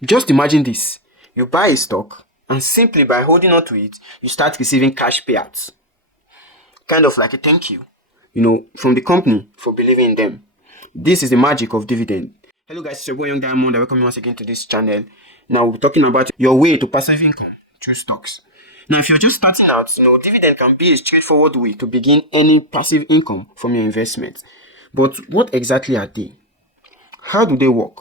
Just imagine this. You buy a stock and simply by holding on to it, you start receiving cash payouts. Kind of like a thank you, from the company for believing in them. This is the magic of dividend. Hello guys, it's your boy Young Diamond. I welcome you once again to this channel. Now we're talking about your way to passive income through stocks. Now if you're just starting out, dividend can be a straightforward way to begin earning passive income from your investment. But what exactly are they? How do they work?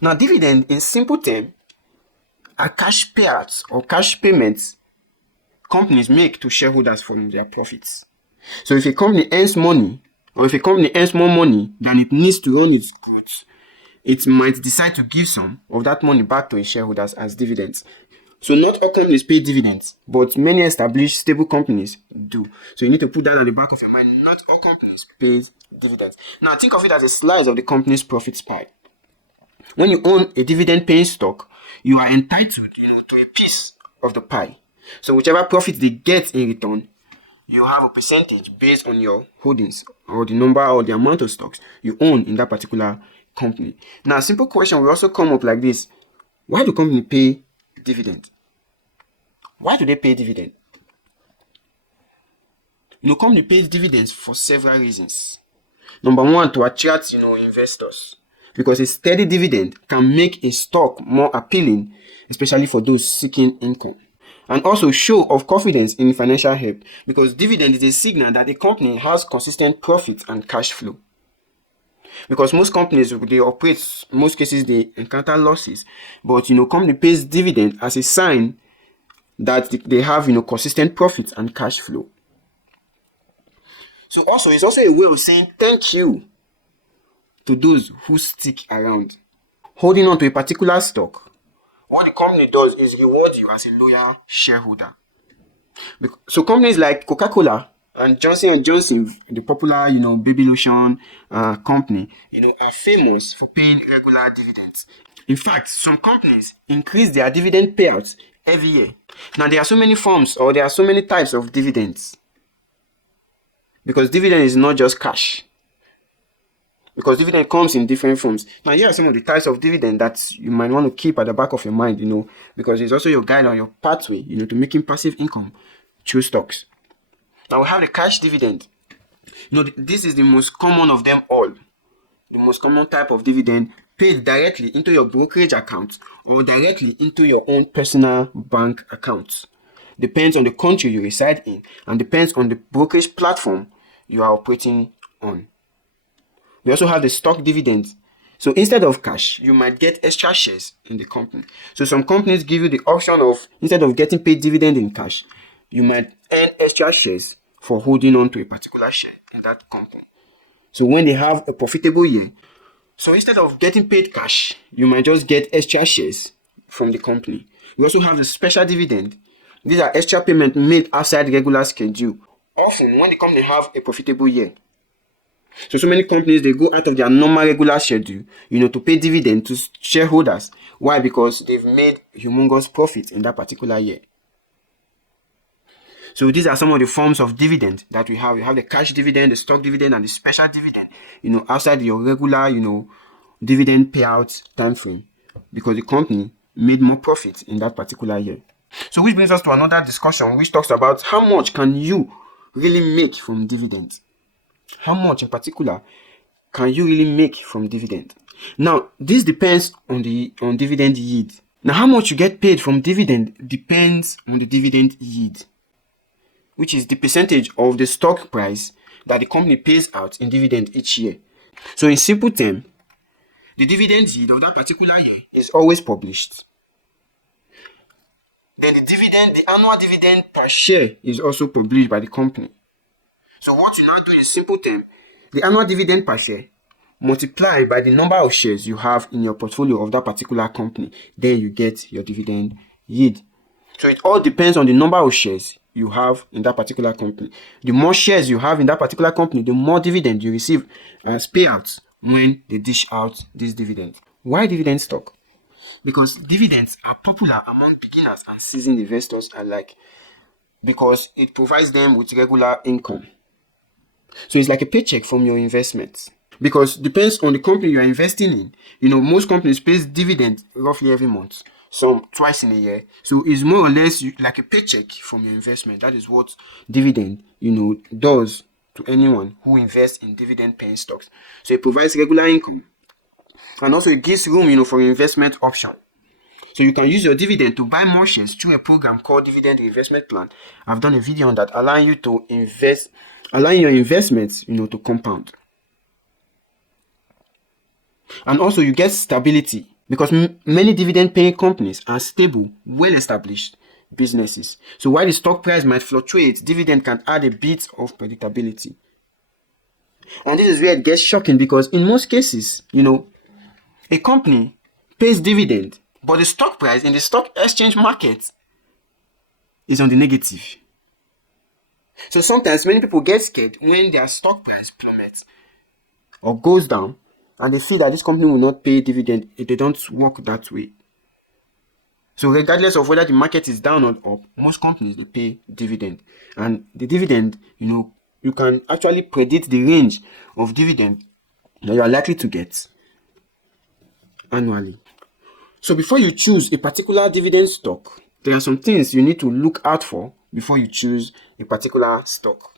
Now dividend in simple terms are cash payouts or cash payments companies make to shareholders from their profits. So if a company earns money, or if a company earns more money than it needs to run its growth, it might decide to give some of that money back to its shareholders as dividends. So not all companies pay dividends, but many established stable companies do. So you need to put that at the back of your mind. Not all companies pay dividends. Now think of it as a slice of the company's profits pie. When you own a dividend-paying stock, you are entitled, to a piece of the pie. So whichever profit they get in return, you have a percentage based on your holdings or the number or the amount of stocks you own in that particular company. Now, a simple question will also come up like this. Why do companies pay dividend? Why do they pay dividend? Company pays dividends for several reasons. Number one, to attract, investors. Because a steady dividend can make a stock more appealing, especially for those seeking income. And also show of confidence in financial health, because dividend is a signal that a company has consistent profit and cash flow. Because most companies, they operate, most cases they encounter losses, but company pays dividend as a sign that they have consistent profits and cash flow. So also it's also a way of saying thank you to those who stick around. Holding on to a particular stock, what the company does is reward you as a loyal shareholder. So companies like Coca-Cola and Johnson & Johnson, the popular, baby lotion company, are famous for paying regular dividends. In fact, some companies increase their dividend payouts every year. Now, there are so many forms or there are so many types of dividends. Because dividend is not just cash. Because dividend comes in different forms. Now, here are some of the types of dividend that you might want to keep at the back of your mind, because it's also your guide on your pathway, to making passive income through stocks. Now, we have the cash dividend. This is the most common of them all. The most common type of dividend paid directly into your brokerage account or directly into your own personal bank account. Depends on the country you reside in and depends on the brokerage platform you are operating on. We also have the stock dividend. So instead of cash, you might get extra shares in the company. So some companies give you the option of, instead of getting paid dividend in cash, you might earn extra shares for holding on to a particular share in that company. So when they have a profitable year, so instead of getting paid cash, you might just get extra shares from the company. We also have the special dividend. These are extra payments made outside the regular schedule, often when the company have a profitable year. So many companies, they go out of their normal regular schedule, to pay dividend to shareholders. Why? Because they've made humongous profit in that particular year. So these are some of the forms of dividend that we have. We have the cash dividend, the stock dividend, and the special dividend, outside your regular, dividend payout time frame, because the company made more profit in that particular year. So which brings us to another discussion which talks about how much can you really make from dividends. How much in particular can you really make from dividend? Now, this depends on dividend yield. Now, how much you get paid from dividend depends on the dividend yield, which is the percentage of the stock price that the company pays out in dividend each year. So in simple terms, the dividend yield of that particular year is always published. Then the annual dividend per share is also published by the company. So what you now do in simple terms, the annual dividend per share multiplied by the number of shares you have in your portfolio of that particular company, then you get your dividend yield. So it all depends on the number of shares you have in that particular company. The more shares you have in that particular company, the more dividend you receive as payouts when they dish out this dividend. Why dividend stock? Because dividends are popular among beginners and seasoned investors alike, because it provides them with regular income. So it's like a paycheck from your investments. because depends on the company you are investing in. Most companies pays dividend roughly every month, some twice in a year. So it's more or less like a paycheck from your investment. That is what dividend, does to anyone who invests in dividend paying stocks. So it provides regular income, and also it gives room, for investment option. So you can use your dividend to buy more shares through a program called Dividend Reinvestment Plan. I've done a video on that, allowing you to invest, allowing your investments, to compound. And also you get stability, because many dividend paying companies are stable, well established businesses. So while the stock price might fluctuate, dividend can add a bit of predictability. And this is where it gets shocking, because in most cases, a company pays dividend, but the stock price in the stock exchange market is on the negative. So sometimes many people get scared when their stock price plummets or goes down, and they feel that this company will not pay dividend if they don't work that way. So regardless of whether the market is down or up, most companies, they pay dividend. And the dividend, you can actually predict the range of dividend that you are likely to get annually. So before you choose a particular dividend stock, there are some things you need to look out for before you choose a particular stock.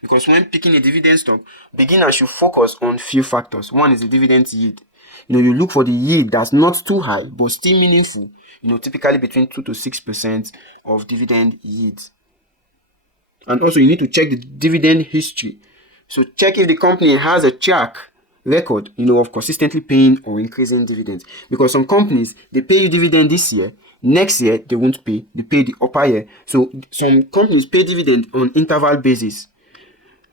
Because when picking a dividend stock, beginners should focus on few factors. One is the dividend yield. You look for the yield that's not too high but still meaningful. Typically between 2 to 6% of dividend yield. And also you need to check the dividend history. So check if the company has a track record, of consistently paying or increasing dividends. Because some companies, they pay you dividend this year, next year they won't pay. They pay the upper year. So some companies pay dividend on interval basis.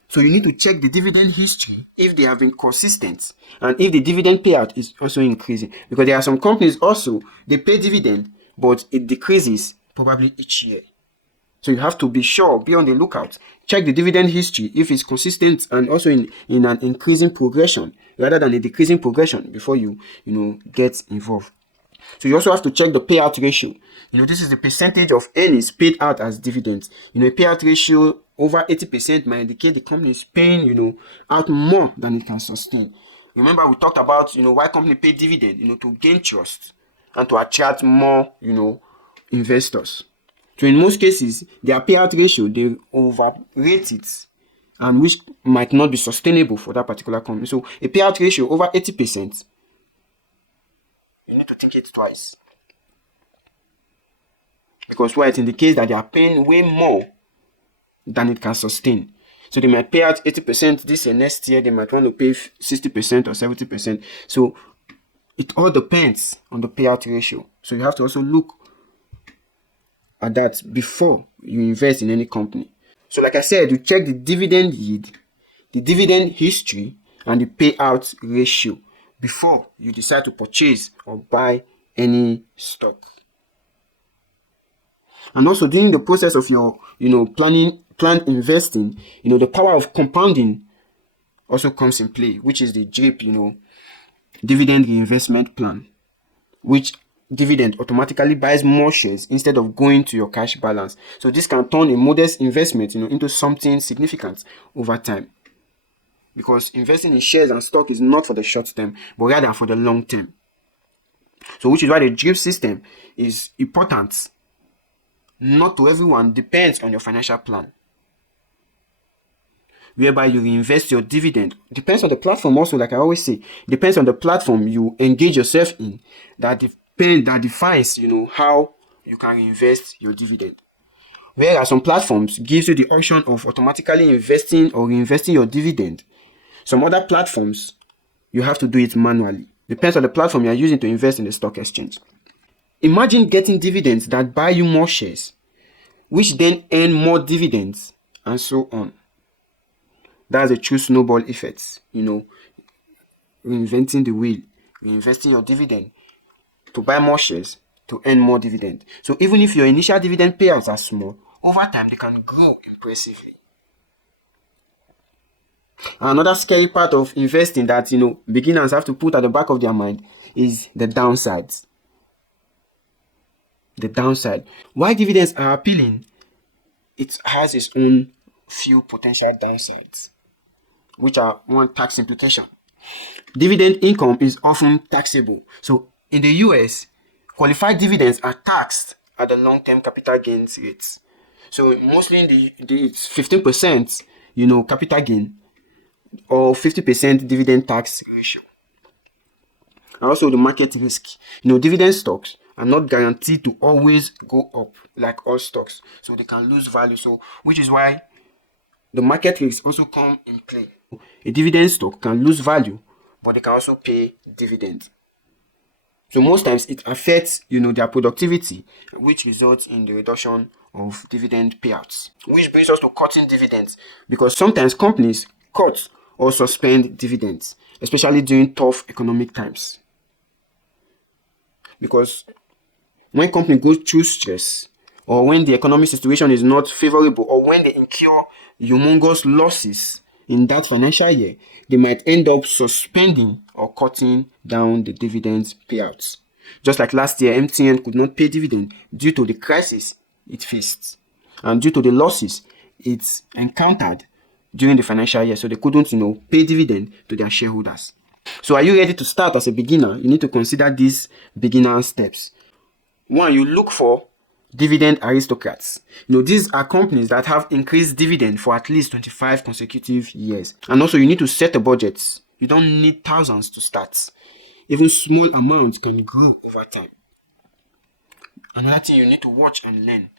So you need to check the dividend history if they have been consistent and if the dividend payout is also increasing. Because there are some companies also, they pay dividend, but it decreases probably each year. So you have to be sure, be on the lookout. Check the dividend history if it's consistent and also in an increasing progression rather than a decreasing progression before you get involved. So you also have to check the payout ratio. This is the percentage of earnings paid out as dividends. A payout ratio over 80% might indicate the company is paying, out more than it can sustain. Remember, we talked about, why company pay dividend, to gain trust and to attract more, investors. So in most cases, their payout ratio, they overrate it, and which might not be sustainable for that particular company. So a payout ratio over 80%, you need to think it twice. Because why? It indicates that they are paying way more than it can sustain. So they might pay out 80% this year, next year they might want to pay 60% or 70%. So it all depends on the payout ratio. So you have to also look at that before you invest in any company. So like I said, you check the dividend yield, the dividend history, and the payout ratio before you decide to purchase or buy any stock. And also during the process of your, planned investing, the power of compounding also comes in play, which is the DRIP, Dividend Reinvestment Plan, which dividend automatically buys more shares instead of going to your cash balance. So this can turn a modest investment, into something significant over time. Because investing in shares and stock is not for the short term, but rather for the long term. So which is why the DRIP system is important. Not to everyone, depends on your financial plan. Whereby you reinvest your dividend. Depends on the platform also, like I always say. Depends on the platform you engage yourself in that defines, how you can reinvest your dividend. Whereas some platforms gives you the option of automatically investing or reinvesting your dividend. Some other platforms, you have to do it manually. Depends on the platform you are using to invest in the stock exchange. Imagine getting dividends that buy you more shares, which then earn more dividends, and so on. That's a true snowball effect, reinventing the wheel, reinvesting your dividend to buy more shares, to earn more dividend. So even if your initial dividend payouts are small, over time they can grow impressively. Another scary part of investing that, beginners have to put at the back of their mind is the downsides. The downside. Why dividends are appealing, it has its own few potential downsides. which are one tax implication. Dividend income is often taxable. So in the US, qualified dividends are taxed at the long-term capital gains rates. So mostly in it's 15%, capital gain, or 50% dividend tax ratio. And also the market risk. Dividend stocks are not guaranteed to always go up like all stocks. So they can lose value. So which is why the market risks also come in play. A dividend stock can lose value, but they can also pay dividends. So most times it affects, their productivity, which results in the reduction of dividend payouts. Which brings us to cutting dividends, because sometimes companies cut or suspend dividends, especially during tough economic times. Because when companies go through stress, or when the economic situation is not favorable, or when they incur humongous losses in that financial year, they might end up suspending or cutting down the dividends payouts. Just like last year, MTN could not pay dividend due to the crisis it faced and due to the losses it encountered during the financial year. So they couldn't, pay dividend to their shareholders. So are you ready to start as a beginner? You need to consider these beginner steps. One, you look for dividend aristocrats. These are companies that have increased dividend for at least 25 consecutive years. And also, you need to set a budget. You don't need thousands to start. Even small amounts can grow over time. Another thing you need to watch and learn.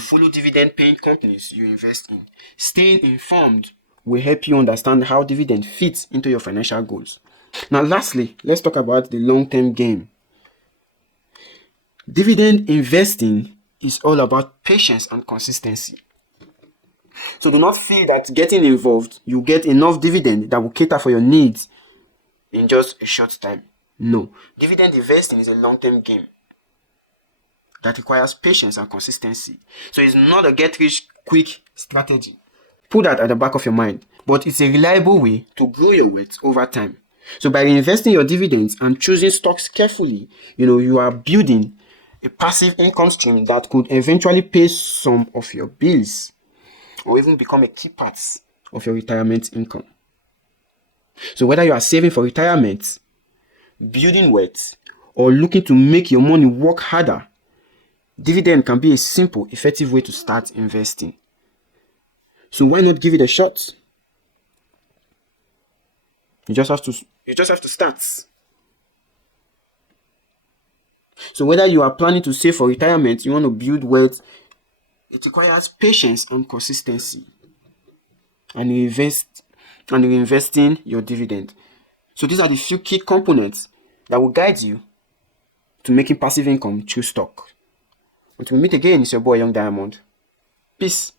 Follow dividend paying companies you invest in. Staying informed will help you understand how dividend fits into your financial goals. Now, lastly, let's talk about the long-term game. Dividend investing is all about patience and consistency. So do not feel that getting involved, you get enough dividend that will cater for your needs in just a short time. No. Dividend investing is a long-term game that requires patience and consistency. So it's not a get-rich-quick strategy. Put that at the back of your mind. But it's a reliable way to grow your wealth over time. So by reinvesting your dividends and choosing stocks carefully, you are building a passive income stream that could eventually pay some of your bills or even become a key part of your retirement income. So whether you are saving for retirement, building wealth, or looking to make your money work harder, dividend can be a simple, effective way to start investing. So why not give it a shot? You just have to start. So whether you are planning to save for retirement, you want to build wealth, it requires patience and consistency. And you investing your dividend. So these are the few key components that will guide you to making passive income through stock. Until we meet again, it's your boy Young Diamond. Peace.